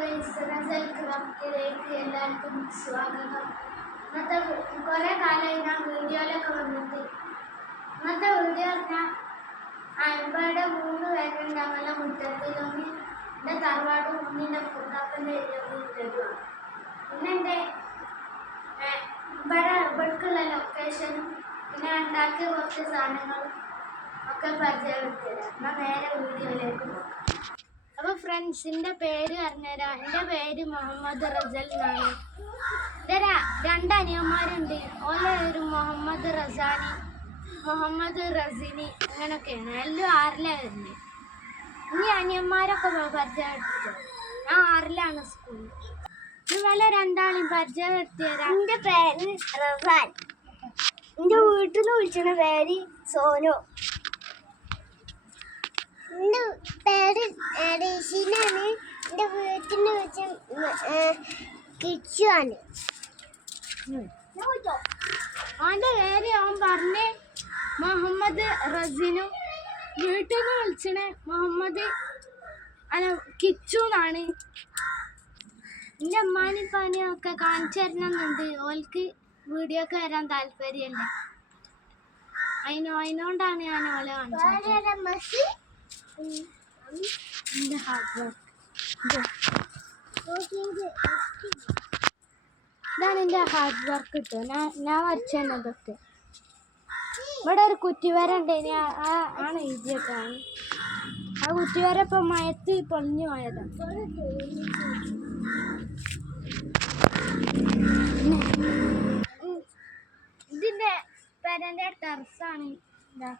ക്രാഫ്റ്റിലേക്ക് എല്ലാവർക്കും സ്വാഗതം. ഇന്നത്തെ കുറേ കാലമായി ഞാൻ വീഡിയോയിലൊക്കെ വന്നിട്ട് ഇന്നത്തെ വീഡിയോ പറഞ്ഞാൽ ഇവിടെ 3 പേരുണ്ട് അങ്ങനെ മുറ്റത്തിലൊന്ന് എൻ്റെ തറവാട് മുന്നിൻ്റെ പുതാപ്പൻ്റെ മുറ്റത്തുമാണ്. പിന്നെ എൻ്റെ ഇവിടേക്കുള്ള ലൊക്കേഷനും പിന്നെ ഉണ്ടാക്കിയ കുറച്ച് സാധനങ്ങളും ഒക്കെ പരിചയപ്പെടുത്തിത്തരാം. എന്നാൽ നേരെ വീഡിയോയിലേക്ക് പോകാം. അപ്പോൾ ഫ്രണ്ട്സിൻ്റെ പേര് പറഞ്ഞുതരാം. എൻ്റെ പേര് മുഹമ്മദ് റസൽ എന്നാണ്. എൻ്റെ 2 അനിയന്മാരുണ്ട്. ഓലെ പേര് മുഹമ്മദ് റസാനി, മുഹമ്മദ് റസിനി, അങ്ങനെയൊക്കെയാണ്. എല്ലാം 6ലാണ് വരുന്നത്. ഇനി അനിയന്മാരൊക്കെ പരിചയപ്പെടുത്തുക. ഞാൻ 6ലാണ് സ്കൂളിൽ. ഇവരെ 2 പരിചയപ്പെടുത്തി തരാം. എൻ്റെ പേര് റസാൻ. എൻ്റെ വീട്ടിൽ നിന്ന് വിളിക്കുന്ന പേര് സോനു. എൻ്റെ പേര് റീഷിനാണ്. എൻ്റെ വീട്ടിൽ നിന്ന് വിളിച്ച കിച്ചു ആണ്. അവൻ്റെ പേര് അവൻ പറഞ്ഞ് മുഹമ്മദ് റസിനും, വീട്ടിൽ നിന്ന് വിളിച്ചണ മുഹമ്മദ് കിച്ചു എന്നാണ്. എൻ്റെ അമ്മാനും പനിയൊക്കെ കാണിച്ചു തരണമെന്നുണ്ട്. ഓൾക്ക് വീഡിയോ ഒക്കെ വരാൻ താല്പര്യമല്ല. അതിനോണ്ടാണ് ഞാൻ ഓലെ കാണിച്ചത്. എൻ്റെ ഹാർഡ് വർക്ക് ഇതാണ് എൻ്റെ ഹാർഡ് വർക്ക് കിട്ടുക. ഞാൻ വരച്ചു തന്നതൊക്കെ. ഇവിടെ ഒരു കുറ്റിവര ഉണ്ട്. ആണ് എഴുതിയൊക്കെയാണ്. ആ കുറ്റിവര ഇപ്പം മയത്ത് പൊളിഞ്ഞു പോയതാണ്. ഇതിൻ്റെ പെരൻ്റെ ടെറസാണ്. ഇതാ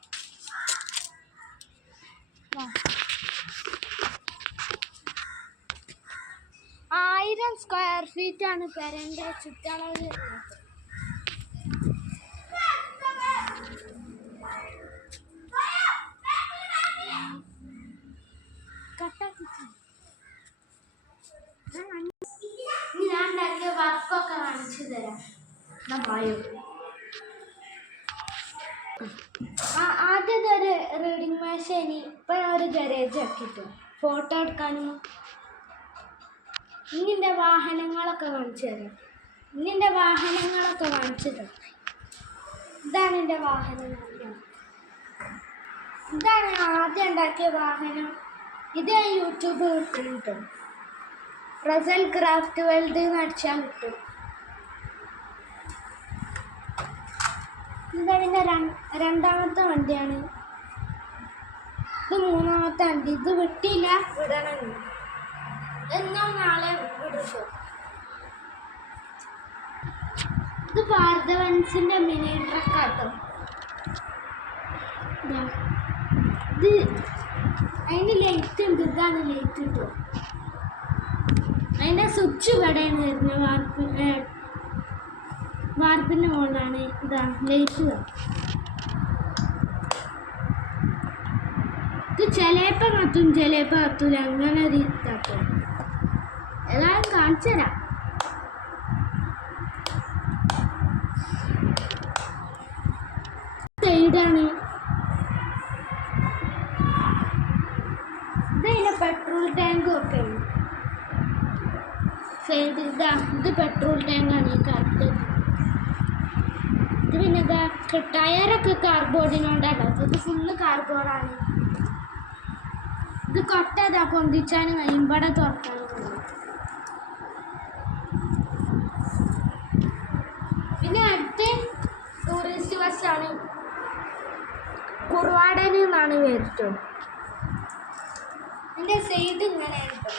1000 സ്ക്വയർ ഫീറ്റാണ് പെരൻ്റെ ചുറ്റളവ്. ഞാൻ ഉണ്ടാക്കിയ വർക്കൊക്കെ കാണിച്ചു തരാം. ആദ്യത്തെ ഒരു റീഡിങ് മേശേനി. ഇപ്പം ഒരു ഗരേജ് ആക്കിയിട്ട് ഫോട്ടോ എടുക്കാനും. ഇന്നിൻ്റെ വാഹനങ്ങളൊക്കെ കാണിച്ചു തരാം. ഇതാണ് എൻ്റെ വാഹനങ്ങൾ. ഇതാണ് ആദ്യം ഉണ്ടാക്കിയ വാഹനം. ഇത് യൂട്യൂബ് കിട്ടും. റസൽ ക്രാഫ്റ്റ് വേൾഡ് അടിച്ചാൽ കിട്ടും. ഇതാണ് എൻ്റെ 2ാമത്തെ വണ്ടിയാണ്. ഇത് 3ാമത്തെ വണ്ടി. ഇത് വിട്ടില്ല, വിടണം. എന്നോ നാളെ വിടും. ഇത് ഭാരതവൻസിൻ്റെ മിനി ട്രക്കാട്ടോ. ഇത് അതിന് ലൈറ്റ് ഉണ്ട്. ഇതാണ് ലൈറ്റ് കിട്ടുക. അതിൻ്റെ സ്വിച്ച് ഇവിടെയാണ് വരുന്നത്. വാർപ്പിൻ്റെ മുകളിലാണ്. ഇതാ ലൈറ്റ്. ഇത് ചിലപ്പോൾ കത്തും ചിലപ്പോൾ കത്തൂല. അങ്ങനെ ഒരു ഇതാട്ടോ. എല്ലാവരും കാണിച്ചു തരാം. സൈഡാണ്. ഇതിൻ്റെ പെട്രോൾ ടാങ്കും ഒക്കെ ഉണ്ട്. സൈഡ് ഇത് പെട്രോൾ ടാങ്കാണ്. ഈ കറുത്തത്. ഇത് പിന്നെ ടയറൊക്കെ കാർബോർഡിനോണ്ടാണ്. ഇത് ഫുള്ള് കാർബോർഡാണ്. ഇത് കൊട്ടതാ പൊന്തിച്ചാനും കഴിയുമ്പോൾ തുറക്കാനും കഴിയും. പിന്നെ അടുത്ത് ടൂറിസ്റ്റ് ബസ്സാണ്. കുറുവാടൻ എന്നാണ് പേരിട്ടോ. എൻ്റെ സൈഡ് ഇങ്ങനെ കേട്ടോ.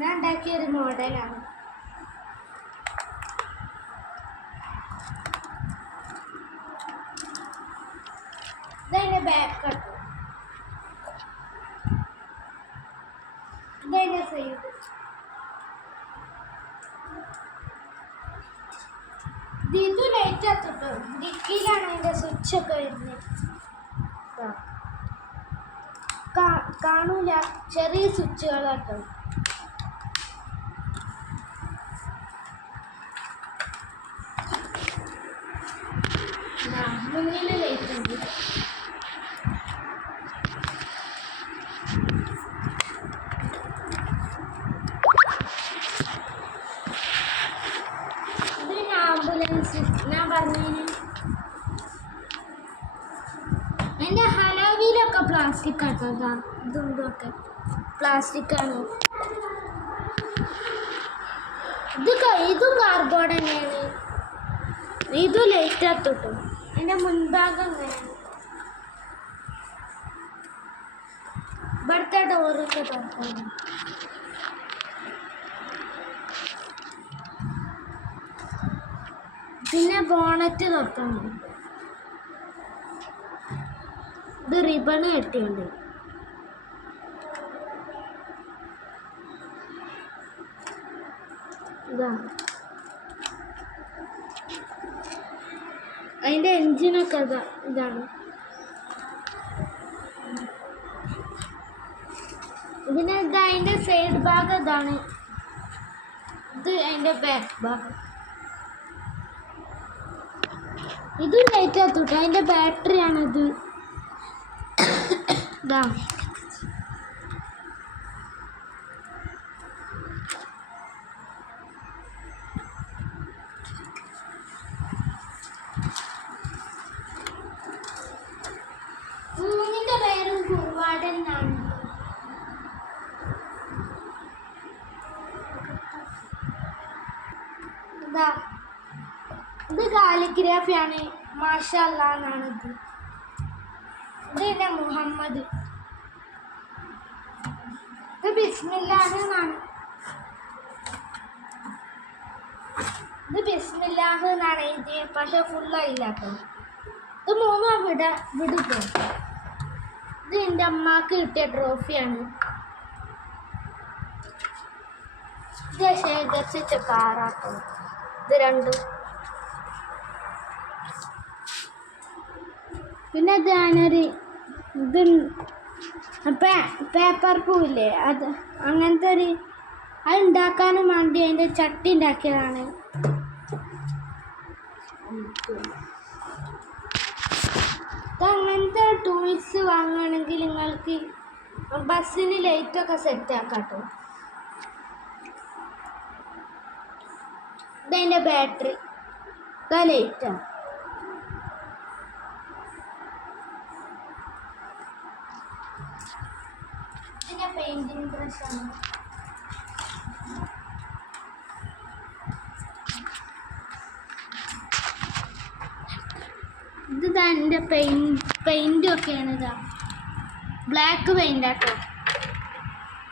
ഞാൻ ഉണ്ടാക്കിയൊരു മോഡലാണ്. ഇതെൻ്റെ ബാക്ക് കേട്ടോ. ഇതെൻ്റെ സൈഡ്. ഇത് ലൈറ്റ് എത്തിട്ടോ. ഡിക്കിയിലാണ് അതിൻ്റെ സ്വിച്ചൊക്കെ വരുന്നത്. കാണൂല, ചെറിയ സ്വിച്ചുകളാട്ടോ. മുന്നിൽ ലൈറ്റ് ഉണ്ട്. പ്ലാസ്റ്റിക് ആട്ടോ. ഇതും ഇതൊക്കെ പ്ലാസ്റ്റിക് ആണ്. ഇതും കാർബോർഡ് തന്നെയാണ്. ഇതും ലൈറ്റ് ആത്തോട്ടോ. എൻ്റെ മുൻഭാഗം ഇങ്ങനെയാണ്. ഇവിടുത്തെ ഡോറൊക്കെ തുറക്കുന്നു. പിന്നെ ബോണറ്റ് തുറക്കണം. ഇത് റിബണ് കെട്ടിയുണ്ട്. ഇതാ അതിൻ്റെ എൻജിനൊക്കെ ഇതാണ്. പിന്നെ ഇത് അതിൻ്റെ സൈഡ് ഭാഗം ഇതാണ്. ഇത് അതിൻ്റെ ബാക്ക് ഭാഗം. ഇത് ലൈറ്റ് ആത്തോട്ടെ. അതിൻ്റെ ബാറ്ററിയാണിത്. ഇതാ മൂന്നിൻ്റെ പേരും കുറുവാടൻ എന്നാണ്. ഇതാ ഇത് കാലിഗ്രാഫിയാണ്. മാഷാ അല്ലാഹ് എന്നാണ് ഇത്. ഇത് എൻ്റെ മുഹമ്മദ്. ഇത് ബിസ്മില്ലാഹ് എന്നാണ്. ഇത് ബിസ്മില്ലാഹ് എന്നാണ് എഴുതി. പക്ഷെ ഫുള്ളായില്ല കേട്ടോ. ഇത് മൂന്നും വിടുട്ടോ. ഇത് എൻ്റെ അമ്മക്ക് കിട്ടിയ ട്രോഫിയാണ്. ഇത് ശേഖരിച്ച കാറാട്ടോ. ഇത് രണ്ടും. പിന്നെ ഇത് ഞാനൊരു ഇത് പേപ്പർ പൂവില്ലേ, അത് അങ്ങനത്തെ അത് ഉണ്ടാക്കാനും വേണ്ടി അതിൻ്റെ ചട്ടി ഉണ്ടാക്കിയതാണ്. അങ്ങനത്തെ ടൂൾസ് വാങ്ങുകയാണെങ്കിൽ നിങ്ങൾക്ക് ബസ്സിന് ലൈറ്റൊക്കെ സെറ്റ് ആക്കാം കേട്ടോ. ഇതതിൻ്റെ ബാറ്ററി. ഇതാ ലൈറ്റാണ്. ഇതിൻ്റെ പെയിൻറ്റിങ് ബ്രഷാണ്. ഇത് എൻ്റെ പെയിൻറ്റും ഒക്കെയാണ്. ഇതാ ബ്ലാക്ക് പെയിൻ്റ് ആട്ടോ.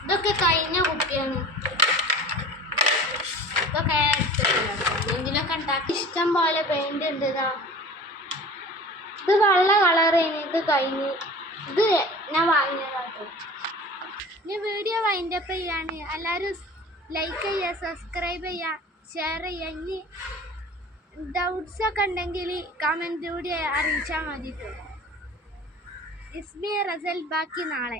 ഇതൊക്കെ കഴിഞ്ഞ കുപ്പിയാണ്. ഇതൊക്കെ എന്തെങ്കിലുമൊക്കെ ഉണ്ടാക്കി ഇഷ്ടം പോലെ പെയിൻ്റ് ഉണ്ട്. ഇതാ ഇത് വെള്ള കളറാണ്. ഇത് കഴിഞ്ഞ് ഇത് ഞാൻ വാങ്ങിയതാട്ടോ. ഇനി വീഡിയോ വൈൻഡപ്പ് ചെയ്യാണ്. എല്ലാവരും ലൈക്ക് ചെയ്യുക, സബ്സ്ക്രൈബ് ചെയ്യുക, ഷെയർ ചെയ്യുക. ഇനി ഡൗട്ട്സൊക്കെ ഉണ്ടെങ്കിൽ കമൻറ്റിലൂടെ അറിയിച്ചാൽ മതി കേട്ടോ. ഇസ്മി റസൽ ബാക്കി നാളെ.